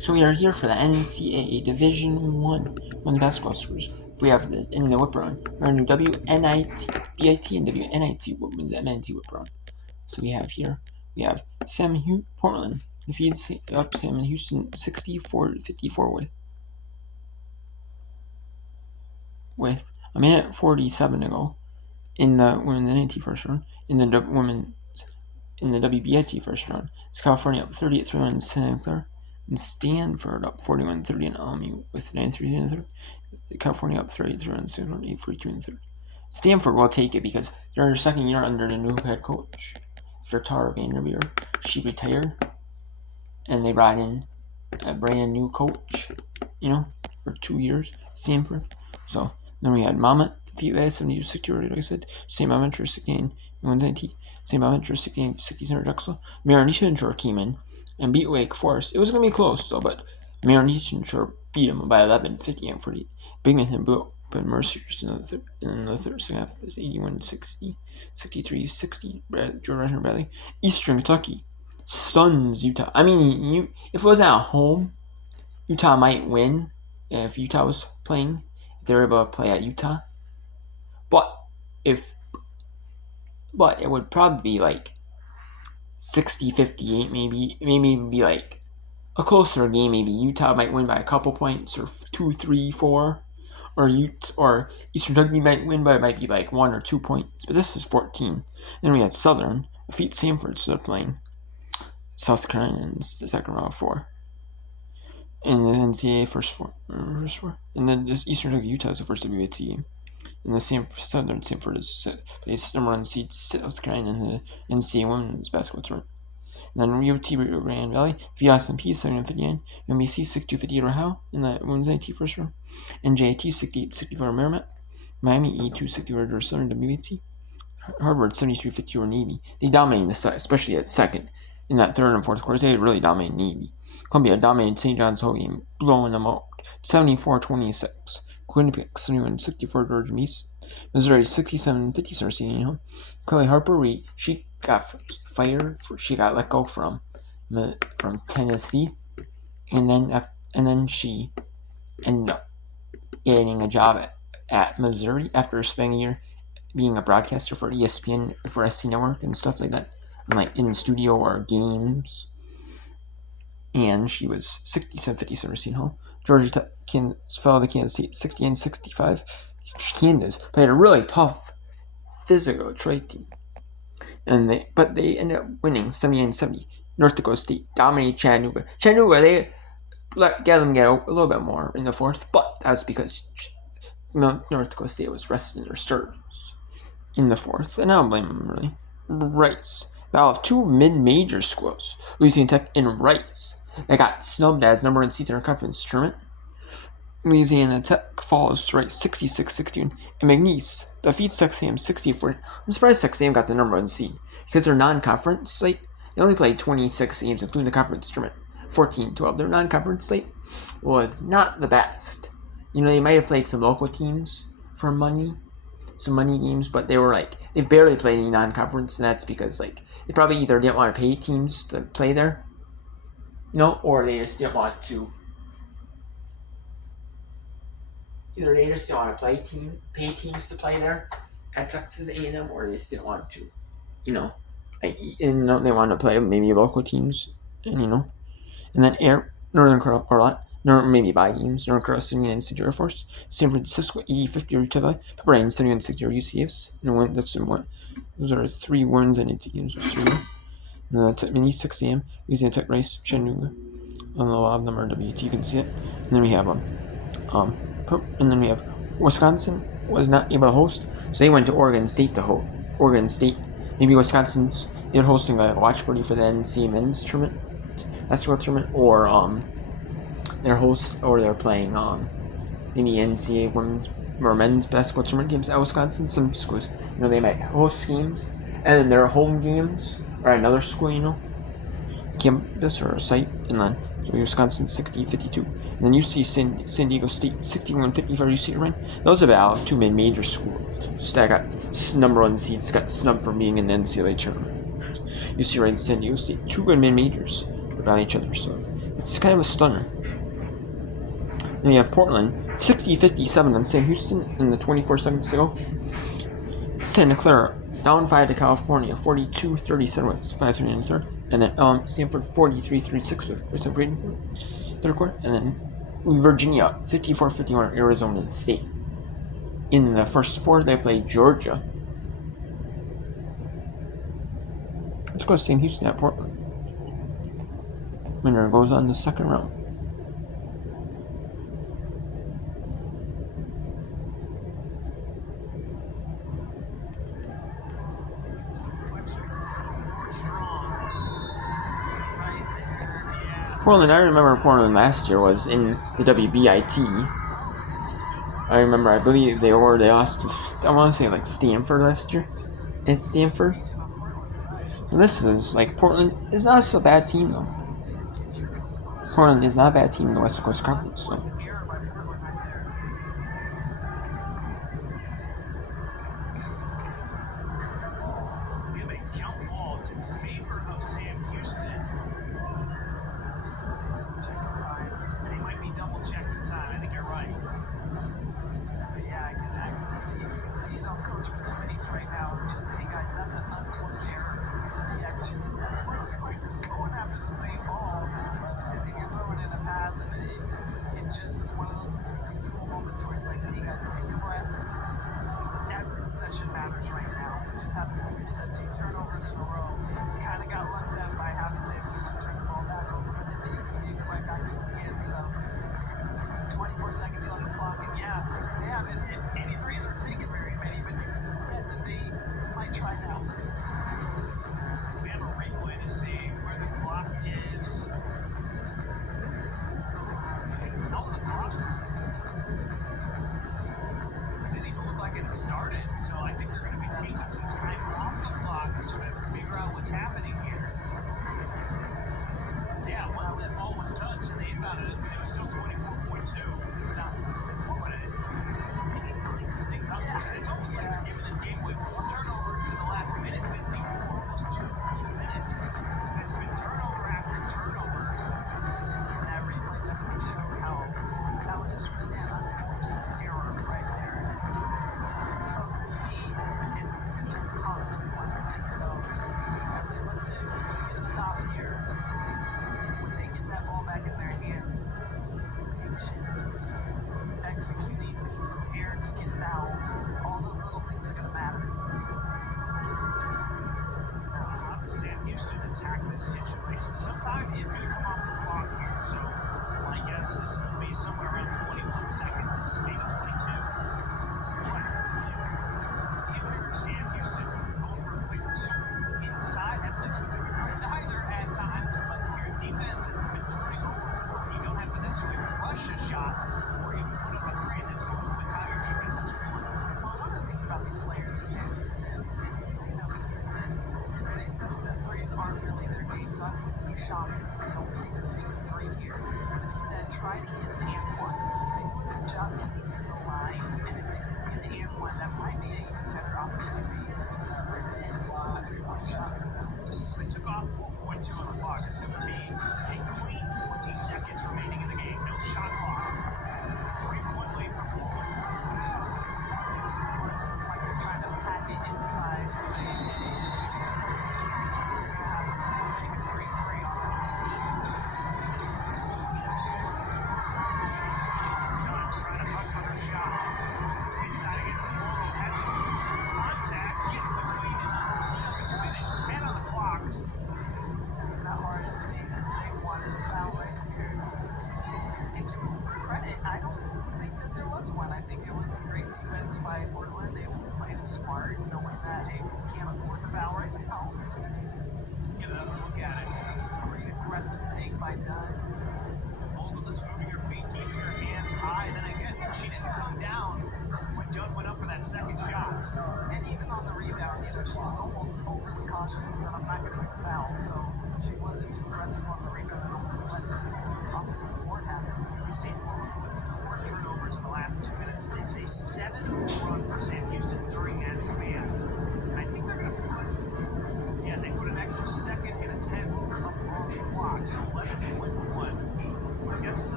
So we are here for the NCAA Division One women's basketball scores. We have in the whip round, we're going to do WNIT, BIT, and WNIT women's MNT whip round. So we have Sam Portland defeats up Sam in Houston 64-54 with a minute 47 to go in the women's NIT first round. In the WBIT first round, it's California up 38-31 in Santa Clara. And Stanford up 41-30 in LMU with 93 in the third. California up 33 in the second round, 8-42 in the third. Stanford will take it because they're in their second year under the new head coach. After Tara Vanderveer, she retired, and they brought in a brand new coach, for 2 years, Stanford. So then we had Monmouth defeat last 72-60, like I said. St. Bonaventure 16 190. St. Bonaventure 16-60 Drexel. Marinese came in and beat Wake Forest. It was going to be close, though, but Marinese beat them by 11, 50-48. Binghamton blew up in Mercyhurst in the third second half. It's 81-60, 63-60. George Bradley. Eastern Kentucky stuns Utah. I mean, if it was at home, Utah might win if Utah was playing. If they were able to play at Utah. But it would probably be like 60-58, maybe even be like a closer game. Maybe Utah might win by a couple points, or 2, 3, 4, or Eastern Kentucky might win by might be like 1 or 2 points. But this is 14. Then we had Southern defeat Samford, so they're playing South Carolina in the second round of 4. And the NCAA first four. And then this Eastern Kentucky Utah is the first WBT game. And the Southern Samford plays number 1 seed South Carolina in the NCAA women's basketball tournament. And then UT Grand Valley, VSMP 7-59, UMBC 62-58 Ohio in the women's NIT first round, and JIT 68-64 Merrimack, Miami 82-64 Georgia Southern WBT, Harvard 73-50 Navy. They dominated the set, especially at second. In that third and fourth quarters, they really dominated Navy. Columbia dominated St. John's whole game, blowing them out 74-26. Quinnipiac 71-64 Georgia Mason. Missouri 67-57 Seton Hall. Kelly Harper, she got fired. She got let go from Tennessee, and then she ended up getting a job at Missouri after spending a year being a broadcaster for ESPN, for SC Network and stuff like that, and like in studio or games. And she was 67-57 Seton Hall. Georgia Tech fell to Kansas State 60-65. Kansas played a really tough, physical Detroit team, but they ended up winning 79-70. North Dakota State dominated Chattanooga. They let them get a little bit more in the fourth, but that's because North Dakota State was resting their starters in the fourth, and I don't blame them really. Rice, battle of 2 mid-major schools, Louisiana Tech and Rice. They got snubbed as number 1 seed in their conference tournament. Louisiana Tech falls Rice 66-61, and McNeese defeats Texas A&M 60-40. I'm surprised Texas A&M got the number 1 seed because their non-conference slate, they only played 26 games, including the conference tournament, 14-12. Their non-conference slate was not the best. They might have played some local teams for money, some money games, but they've barely played any non-conference, and that's because they probably either didn't want to pay teams to play there, or they just didn't want to. Either they just didn't want to pay teams to play there at Texas A&M, or they just didn't want to, they wanted to play maybe local teams, and then Northern Carolina, maybe by games, Northern Carolina 79-60 Air Force, San Francisco 80-50 Utah, Pepperdine 71-60 UCFs, and that's one. Those are 3 women's NIT games. And then Mini 6 a.m. Louisiana Tech Rice Chattanooga on the live number WT. You can see it. And then we have Wisconsin was not able to host, so they went to Oregon State to host. Oregon State, maybe they're hosting a watch party for the NCAA men's tournament, basketball tournament, or they're playing maybe NCAA women's or men's basketball tournament games at Wisconsin. Some schools, they might host games, and then their home games or another school, campus or a site, and then so Wisconsin 60-52, and then UC San Diego State 61-55 UC Irvine. Those are about 2 mid-major schools that got number 1 seeds got snubbed from being in the NCAA tournament. UC Irvine and San Diego State, 2 good mid-majors around each other. So It's kind of a stunner. Then you have Portland, 60-57 on Sam Houston in the 24 seconds to go. Santa Clara down 5 to California, 42-37 with 5:30 in the third. And then Stanford 43-36 with 4:03 in the third quarter. And then Virginia 54-51 Arizona State. In the first four, they played Georgia. Let's go Sam Houston at Portland. Winner goes on the second round. Portland, I remember Portland last year was in the WBIT. I believe they lost to, I want to say like Stanford last year. It's Stanford. And this is like, Portland is not so bad team though. Portland is not a bad team in the West Coast Conference, so.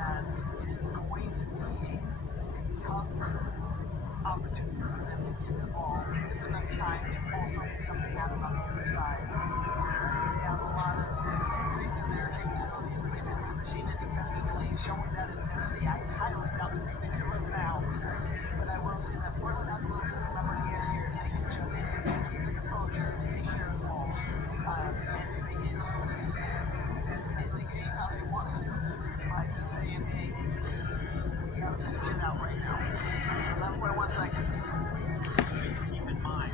and it is going to be a tough opportunity for them to get the ball with enough time to also make something happen on the other side. They have a lot of faith in their capabilities, and they've been pushing it defensively, showing that intensity. I highly doubt they're going to give up now, but I will say that Portland has a little bit of a number to get here if they can just keep the composure, take care of the ball, and make it in the game how they want to by just saying, hey, we got to finish it out right now. 11.1 seconds. Keep in mind,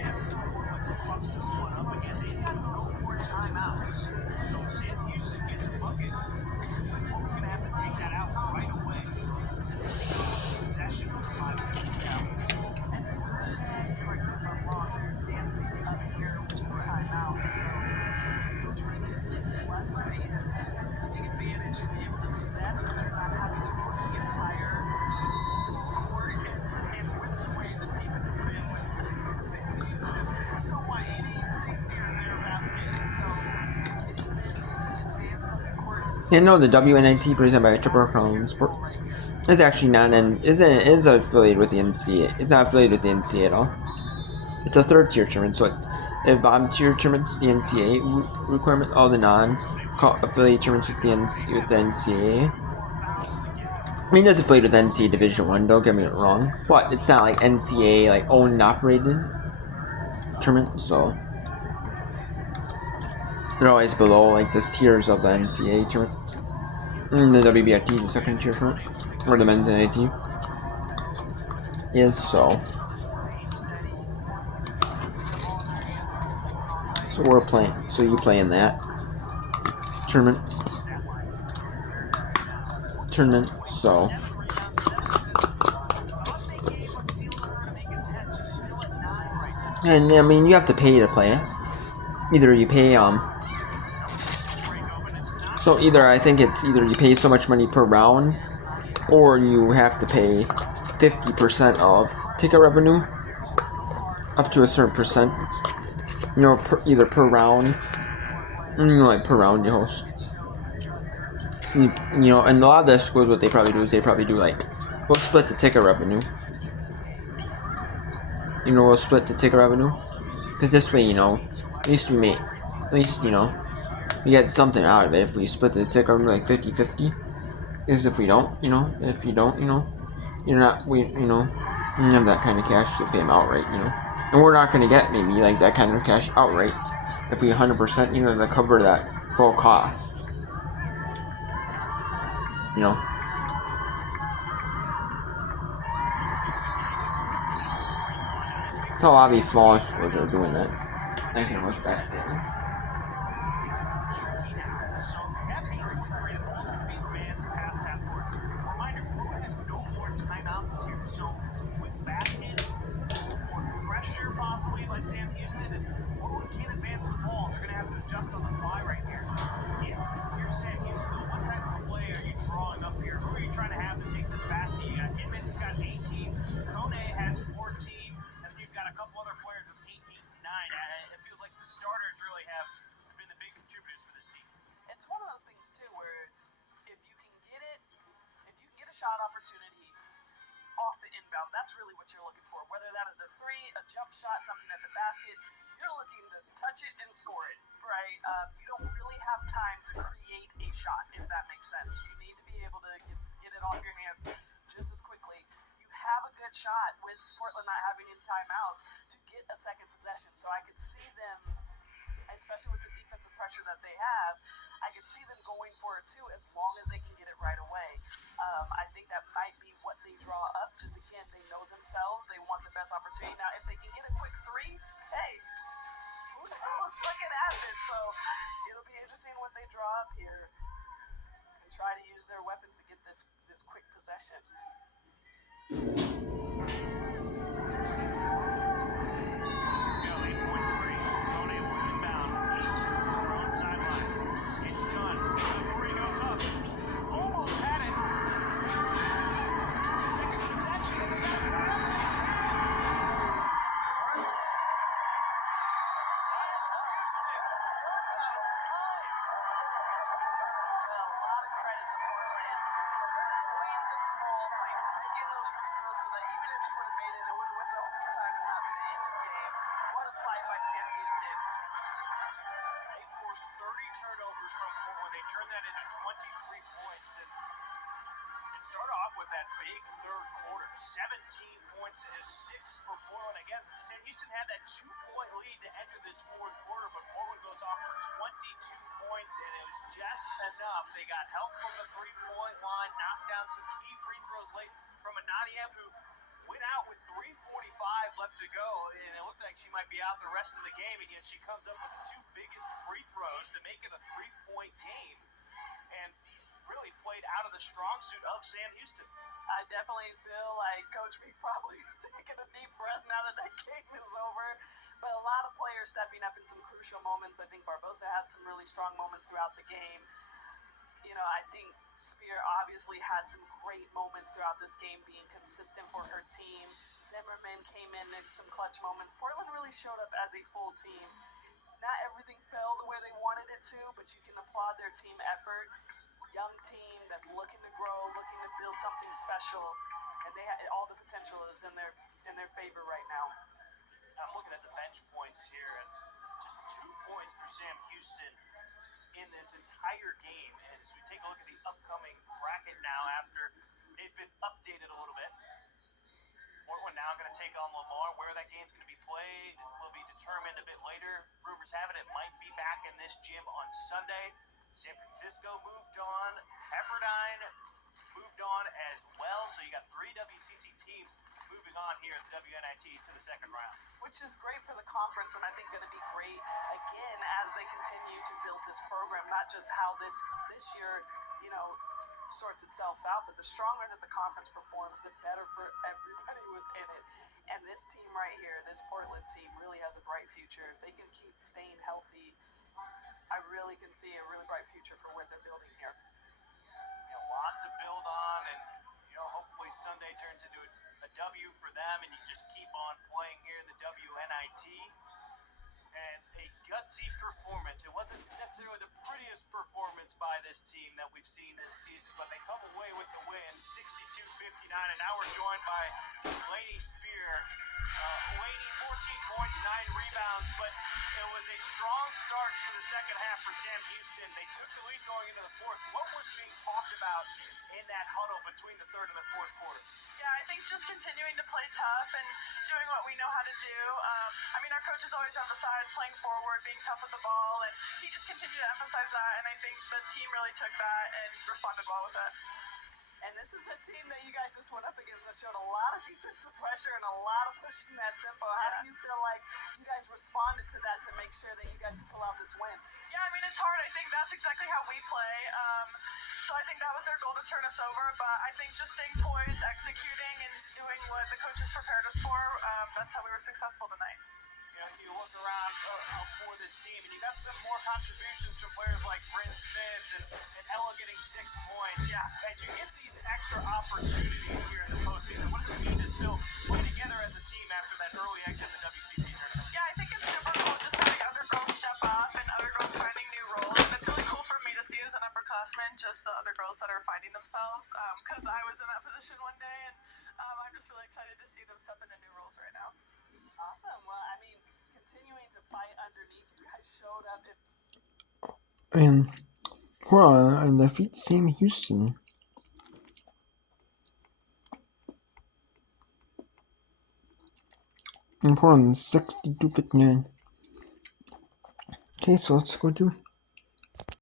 if Portland bucks this one up again, they've got no more timeouts. So if Sam Houston gets a bucket, Portland's going to have to take that out right away. This is a possession for 5 minutes now. And correct me if I'm wrong, they're dancing up here with this timeout. So trying to get less space, it's a big advantage to be able to do that because you're not having to work the entire court and with the way the defense is playing with Sam Houston. Don't want anything near their basket. So getting them advanced up the court. And no, the WNIT presented by Triple Crown Sports is actually not is affiliated with the NCAA. It's not affiliated with the NCAA at all. It's a third tier tournament, so if bottom tier tournaments, the NCAA requirement, all the non-affiliate tournaments with the NCAA. I mean, it's affiliated with NCAA Division One. Don't get me wrong, but it's not like NCAA like owned and operated tournament, so they're always below like the tiers of the NCAA tournament. And the WBRT, the second tier tournament, or the men's NIT is so. So we're playing. So you play in that tournament. So. And I mean, you have to pay to play it. Either you pay So either I think it's either you pay so much money per round, or you have to pay 50% of ticket revenue, up to a certain percent. You know, either per round. You know, like per round you host. You know, and a lot of the schools, what they probably do is they probably do like, we'll split the ticket revenue. You know, we'll split the ticket revenue. Because this way, you know, at least, you know, we get something out of it if we split the ticket revenue like 50-50. Because if we don't, you know, you're not, you don't have that kind of cash to pay them outright, you know. And we're not going to get maybe like that kind of cash outright if we 100%, you know, to cover that full cost. You know. So a lot of these smaller schools are doing that. I can look back there. Sam Houston and Portland can't advance the ball. They're going to have to adjust on the fly right here. If you're Sam Houston, though, what type of play are you drawing up here? Who are you trying to have to take this basket? You got Inman, who's got 18. Kone has 14. And you've got a couple other players with 8, 8, and 9. It feels like the starters really have been the big contributors for this team. It's one of those things, too, where it's if you can get it, if you get a shot opportunity off the inbound, that's really what you're looking for. Whether that is a three, a jump shot, something at the basket, you're looking to touch it and score it, right? You don't really have time to create a shot, if that makes sense. You need to be able to get it off your hands just as quickly. You have a good shot with Portland not having any timeouts to get a second possession. So I could see them, especially with the defensive pressure that they have, I could see them going for it too, as long as they can get it right away. I think that might be what they draw up. Just again, they know themselves. They want the best opportunity. Now, if they can get a quick three, hey, who knows what can happen? So it'll be interesting what they draw up here and try to use their weapons to get this quick possession. the small things, making those free throws so that even if she would have made it, it would have went to overtime and not been an ended game. What a fight by Sam Houston. They forced 30 turnovers from Portland. They turned that into 23 points. And it started off with that big third quarter. 17 points to 6 for Portland. Again, Sam Houston had that 2-point lead to enter this fourth quarter, but Portland goes off for 22 points, and it was just enough. They got help from the three-point line, knocked down some key free throws late from Anadiev, who went out with 3:45 left to go, and it looked like she might be out the rest of the game. Again, she comes up with the two biggest free throws to make it a 3-point game, and really played out of the strong suit of Sam Houston. I definitely feel like Coach B probably is taking a deep breath now that game is over. But a lot of players stepping up in some crucial moments. I think Barbosa had some really strong moments throughout the game. I think Spear obviously had some great moments throughout this game, being consistent for her team. Zimmerman came in some clutch moments. Portland really showed up as a full team. Not everything fell the way they wanted it to, but you can applaud their team effort. Young team that's looking to grow, looking to build something special, and they all the potential is in their favor right now. I'm looking at the bench points here, and just 2 points for Sam Houston in this entire game. And as we take a look at the upcoming bracket now, after they've been updated a little bit, Portland now going to take on Lamar. Where that game's going to be played will be determined a bit later. Rumors have it might be back in this gym on Sunday. San Francisco moved on. Pepperdine moved on as well. So you got 3 WCC teams moving on here at the WNIT to the second round. Which is great for the conference, and I think going to be great, again, as they continue to build this program. Not just how this year, sorts itself out, but the stronger that the conference performs, the better for everybody within it. And this team right here, this Portland team, really has a bright future. If they can keep staying healthy, I really can see a really bright future for what they're building here. A lot to build on, and hopefully Sunday turns into a W for them, and you just keep on playing here in the WNIT. And a gutsy performance. It wasn't necessarily the prettiest performance by this team that we've seen this season, but they come away with the win, 62-59. And now we're joined by Lady Spear. Lady, 14 points, 9 rebounds, but it was a strong start for the second half for Sam Houston. They took the lead going into the fourth. What was being talked about in that huddle between the third and the fourth quarter? Yeah, I think just continuing to play tough and doing what we know how to do. Our coaches always emphasize playing forward, being tough with the ball, and he just continued to emphasize that, and I think the team really took that and responded well with it. And this is a team that you guys just went up against that showed a lot of defensive pressure and a lot of pushing that tempo. How do you feel like you guys responded to that to make sure that you guys can pull out this win? Yeah, it's hard. I think that's exactly how we play. So I think that was their goal to turn us over, but I think just staying poised, executing, and doing what the coaches prepared us for, that's how we were successful tonight. You look around for this team, and you got some more contributions from players like Bryn Smith and Ella getting 6 points. Yeah. As you get these extra opportunities here in the postseason, what does it mean to still play together as a team after that early exit in the WCC tournament? Yeah, I think it's super cool just having other girls step up and other girls finding new roles. And it's really cool for me to see as an upperclassman just the other girls that are finding themselves, because I was in that position one day, and I'm just really excited to see them step into new roles right now. Awesome. Well, continuing to fight underneath, you guys showed up. And Portland defeat Sam Houston. And Portland 62-59. Okay, so let's go to